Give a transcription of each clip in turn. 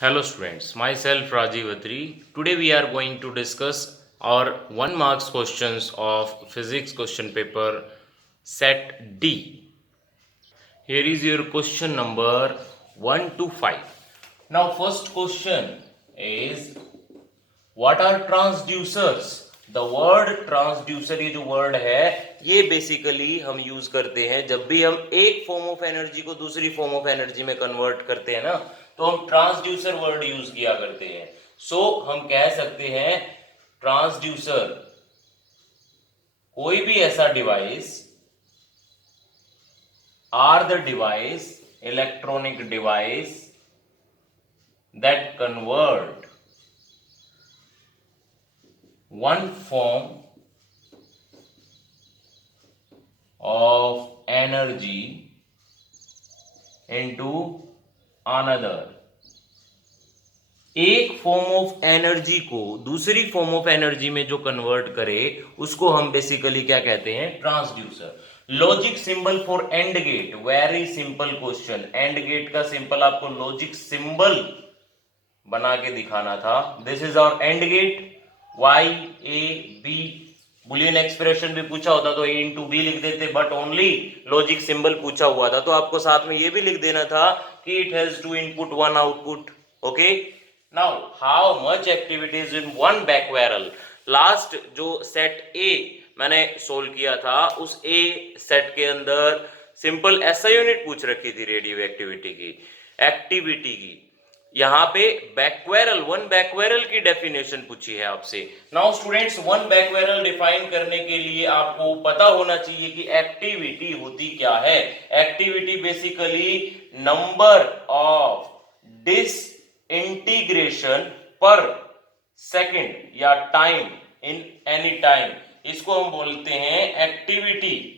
Hello students, myself Rajiv Atri. Today we are going to discuss our 1 marks questions of physics question paper set D. Here is your question number 1 to 5. Now first question is what are transducers? The word transducer, ये जो word है ये basically हम use करते हैं जब भी हम एक फॉर्म ऑफ एनर्जी को दूसरी फॉर्म ऑफ एनर्जी में कन्वर्ट करते हैं ना, तो हम ट्रांसड्यूसर वर्ड यूज किया करते हैं। सो हम कह सकते हैं ट्रांसड्यूसर कोई भी ऐसा device or the device, electronic device that convert one form of energy into another। एक फॉर्म ऑफ एनर्जी को दूसरी फॉर्म ऑफ एनर्जी में जो कन्वर्ट करे उसको हम बेसिकली क्या कहते हैं? Transducer. Logic symbol for and gate, very simple question. And gate का सिंपल आपको लॉजिक सिंबल बना के दिखाना था। This is our and gate, y a b। Boolean expression भी पूछा होता तो a इंटू बी लिख देते, बट ओनली लॉजिक सिंबल पूछा हुआ था तो आपको साथ में ये भी लिख देना था कि it has two input one output. Okay, now how much activities in one बैकवैरल। लास्ट जो सेट ए मैंने सोल्व किया था उस ए सेट के अंदर सिंपल एसआई यूनिट पूछ रखी थी रेडियो एक्टिविटी की। यहां पे बैकवैरल, वन बैकवैरल की डेफिनेशन पूछी है आपसे। नाउ स्टूडेंट्स, वन बैकवैरल डिफाइन करने के लिए आपको पता होना चाहिए कि एक्टिविटी होती क्या है। Activity basically number of disintegration पर सेकंड या टाइम इन एनी टाइम, इसको हम बोलते हैं एक्टिविटी।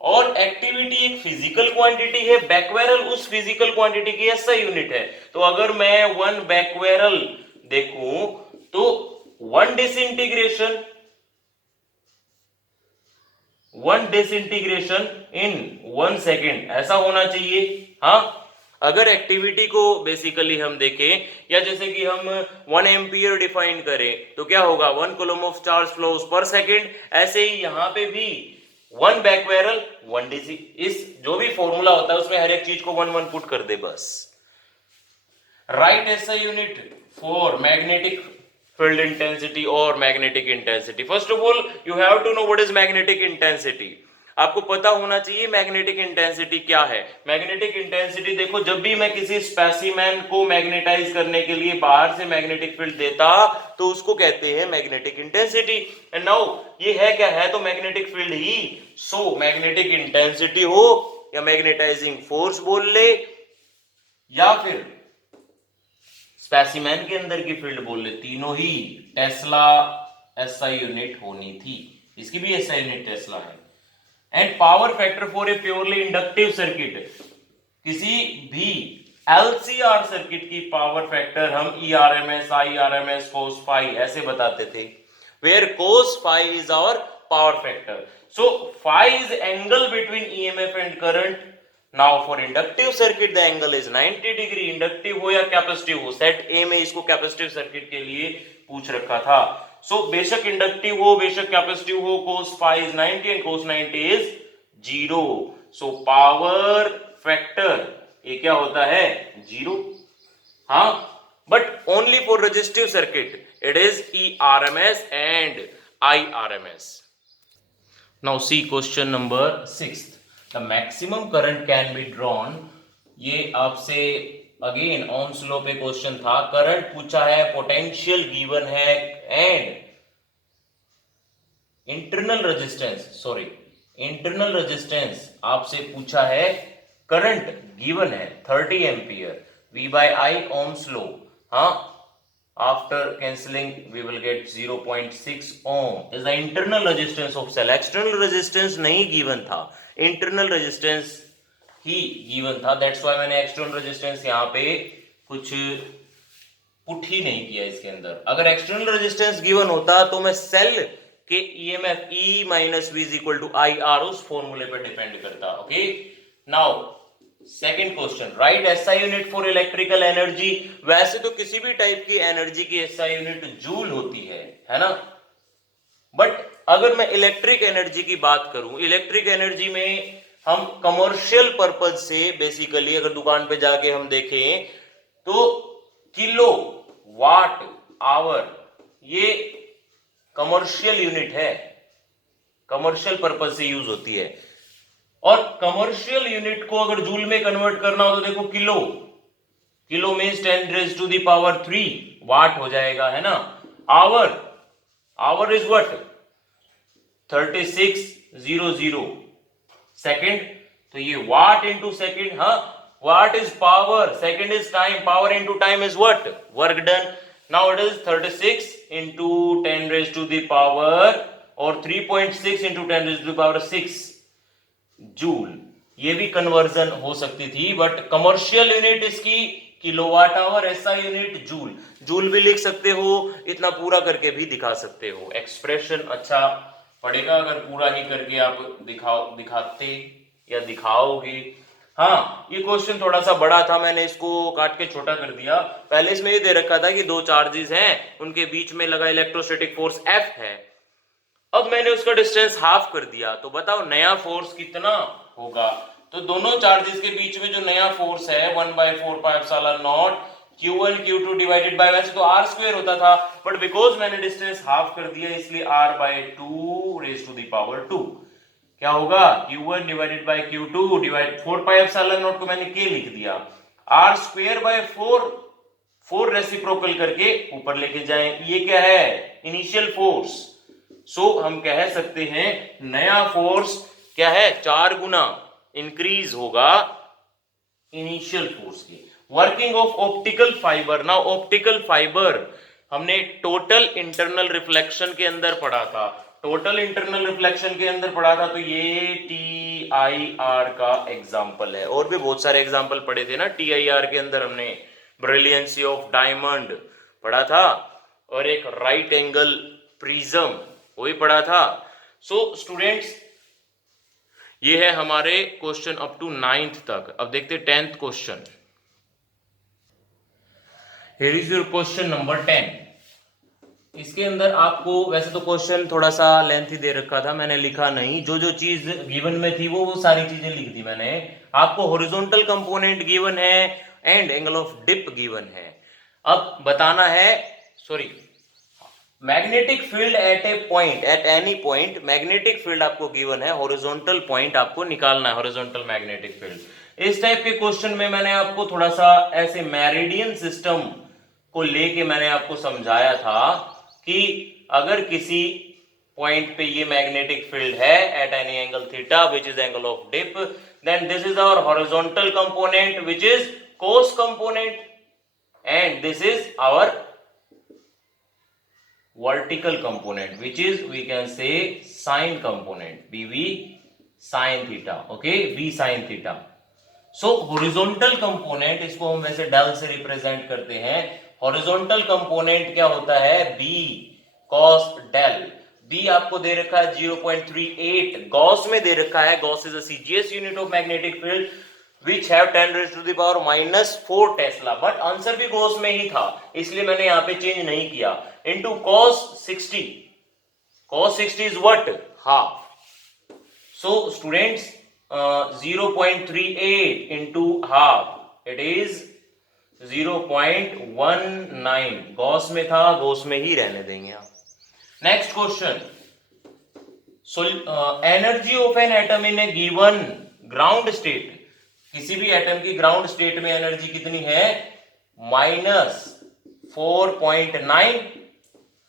और एक्टिविटी एक फिजिकल क्वांटिटी है, बैकवैरल उस फिजिकल क्वांटिटी की एसआई यूनिट है। तो अगर मैं वन बैकवैरल देखूं तो वन डिसइंटीग्रेशन इन 1 सेकेंड ऐसा होना चाहिए। हाँ, अगर एक्टिविटी को बेसिकली हम देखें या जैसे कि हम 1 एम्पियर डिफाइन करें तो क्या होगा? 1 कूलम ऑफ चार्ज फ्लोस पर सेकेंड। ऐसे ही यहां पे भी वन बैकवैरल वन डीसी, इस जो भी फॉर्मूला होता है उसमें हर एक चीज को 1 1 पुट कर दे बस। Right SI unit for magnetic field intensity और magnetic intensity. First of all you have to know what is magnetic intensity. आपको पता होना चाहिए मैग्नेटिक इंटेंसिटी क्या है। मैग्नेटिक इंटेंसिटी देखो, जब भी मैं किसी स्पेसिमेन को मैग्नेटाइज करने के लिए बाहर से मैग्नेटिक फील्ड देता तो उसको कहते हैं मैग्नेटिक इंटेंसिटी। एंड नाउ ये है क्या? है तो मैग्नेटिक फील्ड ही। सो मैग्नेटिक इंटेंसिटी हो या मैग्नेटाइजिंग फोर्स बोल ले या फिर स्पेसिमेन के अंदर की फील्ड बोल ले, तीनों ही टेस्ला एसआई यूनिट होनी थी। इसकी भी एसआई यूनिट टेस्ला है। And power factor for a purely inductive circuit, किसी भी एलसीआर सर्किट की पावर फैक्टर हम ईआरएमएस, आईआरएमएस, कोस फाई ऐसे बताते थे, where cos phi is our power factor. So phi is angle between EMF and current. Now for inductive circuit the angle is 90 degree. Inductive हो या capacitive हो, set ए में इसको capacitive circuit के लिए पूछ रखा था। सो बेशक इंडक्टिव हो बेशक कैपेसिटिव हो, cos phi is 90 and cos 90 is 0। So power factor ये क्या होता है? 0। हाँ, but only for resistive circuit it is ERMS and IRMS। Now see question number 6, the maximum current can be drawn. ये आपसे अगेन ओम्स लॉ पे question था। Current पूछा है, पोटेंशियल गिवन है एंड इंटरनल रेजिस्टेंस आपसे पूछा है। करंट गिवन है 30 एम्पियर, V/I ओम्स लॉ। हाँ, after cancelling we will get 0.6 ohm is the internal resistance of cell. External resistance नहीं गिवन था, इंटरनल रेजिस्टेंस ही गिवन था। दैट्स व्हाई मैंने एक्सटर्नल रेजिस्टेंस यहाँ पे कुछ पुट ही नहीं किया इसके अंदर। अगर एक्सटर्नल रेजिस्टेंस गिवन होता तो मैं सेल के ईएमएफ E - V = IR उस फॉर्मूले पर डिपेंड करता। Okay, now second question, right SI unit for electrical energy. वैसे तो किसी भी टाइप की एनर्जी की एसआई यूनिट जूल होती है ना, बट अगर मैं इलेक्ट्रिक एनर्जी की बात करूं, इलेक्ट्रिक एनर्जी में हम कमर्शियल पर्पज से बेसिकली अगर दुकान पे जाके हम देखें तो किलो वाट आवर ये कमर्शियल यूनिट है, कमर्शियल पर्पज से यूज होती है। और कमर्शियल यूनिट को अगर जूल में कन्वर्ट करना हो तो देखो kilo, kilo means 10 raise to the power 3 watt हो जाएगा, है ना। Hour, hour is what 3600 second, तो ये वाट इंटू सेकेंड, हाँ watt is power, second is time, power into time is what work done. Now it is 36 into 10 raise to the power और 3.6 into 10 raise to the power 6 joule. ये भी conversion हो सकती थी, but commercial unit इसकी kilowatt hour, SI unit joule. Joule भी लिख सकते हो, इतना पूरा करके भी दिखा सकते हो। एक्सप्रेशन अच्छा पड़ेगा अगर पूरा ही करके आप दिखाते या दिखाओगे। हाँ, ये क्वेश्चन थोड़ा सा बड़ा था, मैंने इसको काट के छोटा कर दिया। पहले इसमें ये दे रखा था कि दो चार्जेस हैं, उनके बीच में लगा इलेक्ट्रोस्टैटिक फोर्स F है। अब मैंने उसका डिस्टेंस हाफ कर दिया, तो बताओ नया फोर्स कितना होगा। तो दोनों चार्जेस के बीच में जो नया फोर्स है 1/4πε0 Q1 Q2 डिवाइडेड बाय, वैसे तो R स्क्वायर होता था, बट बिकॉज मैंने डिस्टेंस हाफ कर दिया इसलिए R/2 raise to the power 2 क्या होगा, Q1 divided by Q2 divide 4πε0 को मैंने K लिख दिया, R स्क्वायर बाय 4 रेसिप्रोकल करके ऊपर लेके जाएं। ये क्या है, इनिशियल फोर्स। सो हम कह सकते हैं नया फोर्स क्या है, 4 गुना इंक्रीज होगा इनिशियल फोर्स की। वर्किंग ऑफ ऑप्टिकल फाइबर, ना ऑप्टिकल फाइबर हमने टोटल इंटरनल रिफ्लेक्शन के अंदर पढ़ा था, टोटल इंटरनल रिफ्लेक्शन के अंदर पढ़ा था, तो ये TIR का एग्जाम्पल है। और भी बहुत सारे एग्जाम्पल पढ़े थे ना TIR के अंदर, हमने ब्रिलियंसी ऑफ डायमंड पढ़ा था और एक राइट एंगल प्रिज्म वही पढ़ा था। सो स्टूडेंट्स, ये है हमारे क्वेश्चन अप टू 9th तक। अब देखते हैं 10th question. Here is your question number 10। इसके अंदर आपको, वैसे तो क्वेश्चन थोड़ा सा लेंथी दे रखा था, मैंने लिखा नहीं, जो जो चीज गिवन में थी वो सारी चीजें लिख दी मैंने। आपको हॉरिजॉन्टल कंपोनेंट गिवन है and angle of dip given है। अब बताना है, sorry, magnetic field at a point, at any point magnetic field आपको गिवन है, हॉरिजॉन्टल पॉइंट आपको निकालना है, हॉरिजॉन्टल मैग्नेटिक फील्ड। इस टाइप के क्वेश्चन में मैंने आपको थोड़ा सा ऐसे मेरिडियन सिस्टम को लेके मैंने आपको समझाया था कि अगर किसी पॉइंट पे ये मैग्नेटिक फील्ड है at any angle theta which is angle of dip, then this is our horizontal component which is cos component and this is our vertical component which is we can say sine component, BV sin theta, okay, V sin theta. So horizontal component, इसको हम वैसे del से represent करते हैं। horizontal component क्या होता है, B cos del. B आपको दे रखा है 0.38, गॉस में दे रखा है, Gauss is a CGS unit of magnetic field which have 10 raised to the power -4 Tesla, but answer भी गॉस में ही था इसलिए मैंने यहां पे चेंज नहीं किया। into cos 60, cos 60 is what, half. So students, 0.38 into half, it is 0.19, Gauss में था, गॉस में ही रहने देंगे आप। Next question, so energy of an atom in a given ground state, किसी भी एटम की ग्राउंड स्टेट में एनर्जी कितनी है, -4.9,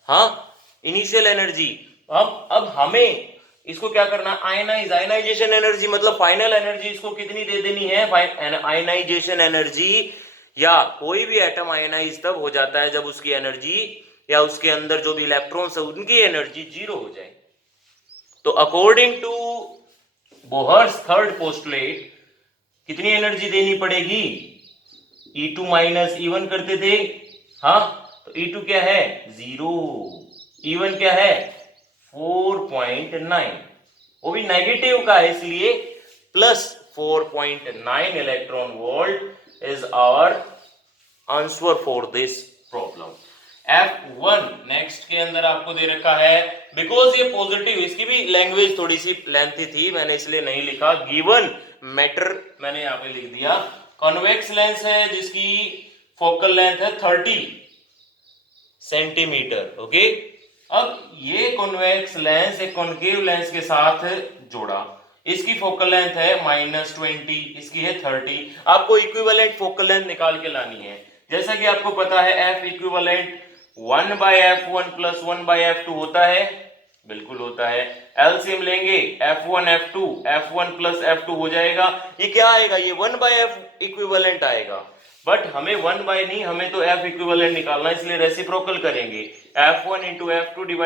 हाँ इनिशियल एनर्जी। अब हमें इसको क्या करना, आयनाइज, आयनाइजेशन एनर्जी मतलब फाइनल एनर्जी इसको कितनी दे देनी है, आयनाइजेशन एनर्जी, या कोई भी एटम आयनाइज तब हो जाता है जब उसकी एनर्जी या उसके अंदर जो भी इलेक्ट्रॉन्स है उनकी एनर्जी 0 हो जाए। तो according to Bohr's third postulate कितनी एनर्जी देनी पड़ेगी, E2 माइनस E1 करते थे, हाँ तो E2 क्या है 0, E1 क्या है 4.9, वो भी नेगेटिव का है इसलिए 4.9 electron volt is our answer for this problem. F1 next के अंदर आपको दे रखा है, बिकॉज ये पॉजिटिव, इसकी भी लैंग्वेज थोड़ी सी लेंथी थी, मैंने इसलिए नहीं लिखा। गिवन मैटर मैंने यहाँ पे लिख दिया। कॉन्वेक्स लेंस है जिसकी फोकल लेंथ है 30 सेंटीमीटर। ओके, अब ये कॉन्वेक्स लेंस एक कॉन्केव लेंस के साथ जोड़ा, इसकी फोकल लेंथ है -20, इसकी है 30। आपको इक्विवेलेंट फोकल लेंथ निकाल के लानी है। जैसा कि आपको पता है F इक्विवेलेंट 1/f1 + 1/f2 होता है, बिल्कुल होता है। एलसीएम लेंगे F1 F2, F1 + F2 हो जाएगा। ये क्या आएगा, ये 1/f इक्विवेलेंट आएगा, बट हमें 1/, नहीं, हमें तो F इक्विवेलेंट निकालना, इसलिए रेसिप्रोकल करेंगे। F1 × F2 /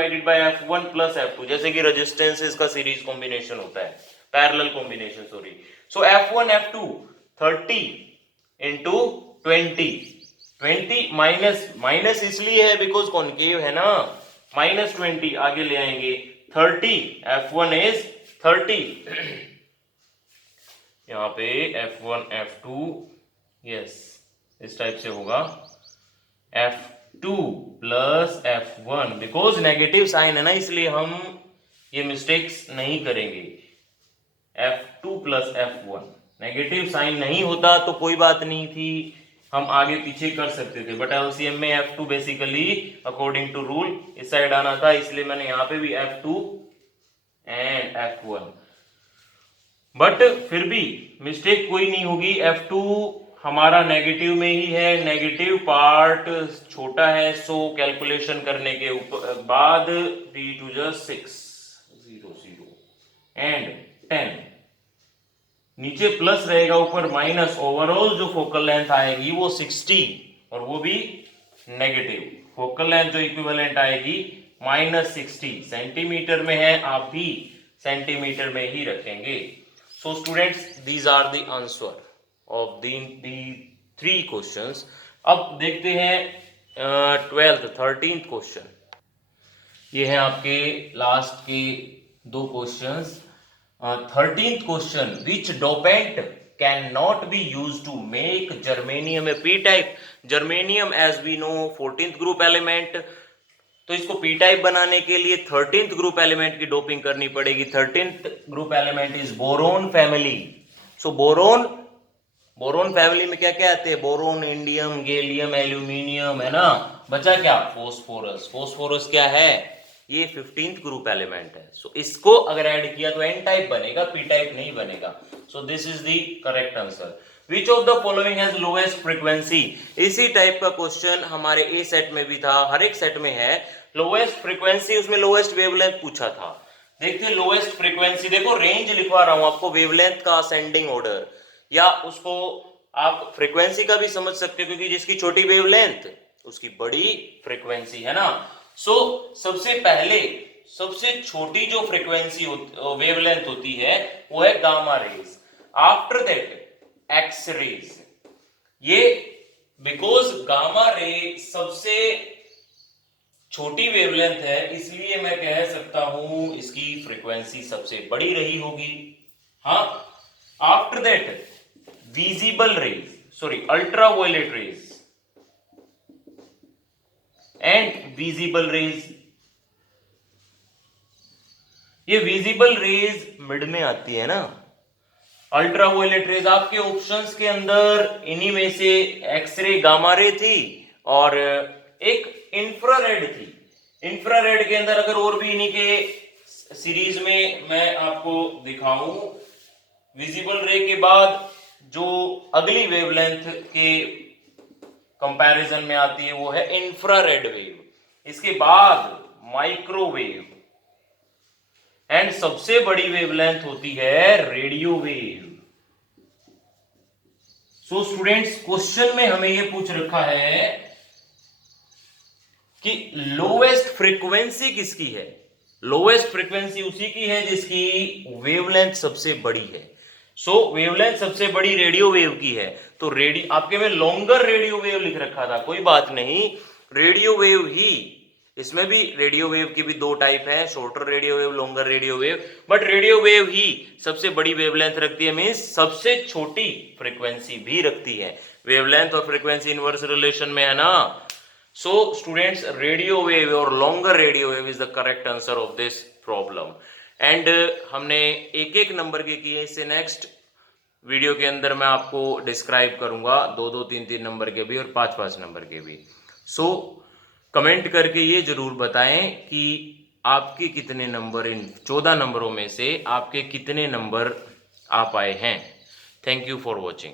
F1 + F2, जैसे कि रेजिस्टेंसेस का सीरीज कॉम्बिनेशन होता है, पैरेलल कॉम्बिनेशन, सॉरी। सो F1 F2 30 × 20 माइनस इसलिए है बिकॉज कॉन्केव है ना, -20 आगे ले आएंगे 30, F1 इज 30 यहाँ पे F1 F2, यस इस टाइप से होगा, F2 + F1, because negative sign है ना, इसलिए हम ये मिस्टेक्स नहीं करेंगे। F2 + F1, नेगेटिव साइन नहीं होता तो कोई बात नहीं थी, हम आगे पीछे कर सकते थे, बट एलसीएम में F2 basically according to rule इस साइड आना था, इसलिए मैंने यहां पे भी F2 एंड F1, बट फिर भी मिस्टेक कोई नहीं होगी। F2 हमारा नेगेटिव में ही है, नेगेटिव पार्ट छोटा है, सो कैलकुलेशन करने के बाद 3 × 6 0 0 एंड 10, नीचे प्लस रहेगा, ऊपर माइनस, ओवरऑल जो फोकल लेंथ आएगी वो 60, और वो भी नेगेटिव। फोकल लेंथ जो इक्विवेलेंट आएगी -60 सेंटीमीटर में है, आप भी सेंटीमीटर में ही रखेंगे। So students, these are the answer of the 3 questions. अब देखते हैं 13th क्वेश्चन। ये है आपके लास्ट के 2 questions. 13th question, which dopant cannot be used to make germanium a p-type? Germanium as we know 14th group element, तो इसको p-type बनाने के लिए 13th group element की डोपिंग करनी पड़ेगी। 13th group element is boron family. So boron family में क्या क्या आते हैं, बोरोन, इंडियम, गैलियम, एल्यूमिनियम, है ना, बचा क्या, फोस्फोरस। फोस्फोरस क्या है, ये 15th ग्रुप एलिमेंट है। सो इसको अगर ऐड किया तो एन टाइप बनेगा, पी टाइप नहीं बनेगा। So this is the correct answer. Which of the following has lowest frequency? इसी टाइप का क्वेश्चन हमारे ए सेट में भी था, हर एक सेट में है। लोएस्ट फ्रीक्वेंसी, उसमें लोएस्ट वेवलेंथ पूछा था। देखते हैं लोएस्ट फ्रीक्वेंसी, देखो रेंज लिखवा रहा हूं आपको, वेवलेंथ का असेंडिंग ऑर्डर, या उसको आप फ्रीक्वेंसी का भी समझ सकते हो, क्योंकि जिसकी छोटी वेवलेंथ उसकी बड़ी फ्रीक्वेंसी है ना। सो सबसे पहले सबसे छोटी जो फ्रीक्वेंसी वेवलेंथ होती है वो है gamma rays, after that X rays. ये बिकॉज गामा रे सबसे छोटी वेवलेंथ है, इसलिए मैं कह सकता हूं इसकी फ्रीक्वेंसी सबसे बड़ी रही होगी। हाँ, after that visible raise, sorry ultraviolet rays and visible raise. ये विजिबल रेज मिड में आती है ना, अल्ट्रावायलेट रेज आपके ऑप्शंस के अंदर इन्हीं में से एक्सरे, गामा रे थी और एक इंफ्रारेड थी। इंफ्रारेड के अंदर अगर और भी इन्हीं के सीरीज में मैं आपको दिखाऊं, विजिबल रे के बाद जो अगली वेवलेंथ के कंपैरिजन में आती है वो है इंफ्रारेड वेव, इसके बाद माइक्रोवेव, एंड सबसे बड़ी वेवलेंथ होती है radio wave. So students, question में हमें यह पूछ रखा है कि लोएस्ट फ्रीक्वेंसी किसकी है। लोएस्ट फ्रीक्वेंसी उसी की है जिसकी वेवलेंथ सबसे बड़ी है। सो वेवलेंथ सबसे बड़ी रेडियो वेव की है, तो रेडियो आपके में लॉन्गर रेडियो वेव लिख रखा था, कोई बात नहीं, रेडियो वेव ही इसमें भी रेडियो वेव की भी दो टाइप है, shorter radio wave, longer radio wave, but radio wave ही सबसे बड़ी वेवलेंथ रखती है, मींस सबसे छोटी फ्रीक्वेंसी भी रखती है। वेवलेंथ और फ्रीक्वेंसी इनवर्स रिलेशन में है ना। सो स्टूडेंट्स, रेडियो वेव और longer radio wave is the correct answer of this problem. And हमने एक एक नंबर के किए, इससे नेक्स्ट वीडियो के अंदर मैं आपको डिस्क्राइब करूंगा 2-2, 3-3 नंबर के भी और 5-5 नंबर के भी। सो कमेंट करके ये जरूर बताएं कि आपके कितने नंबर, इन 14 नंबरों में से आपके कितने नंबर आ पाए हैं। Thank you for watching.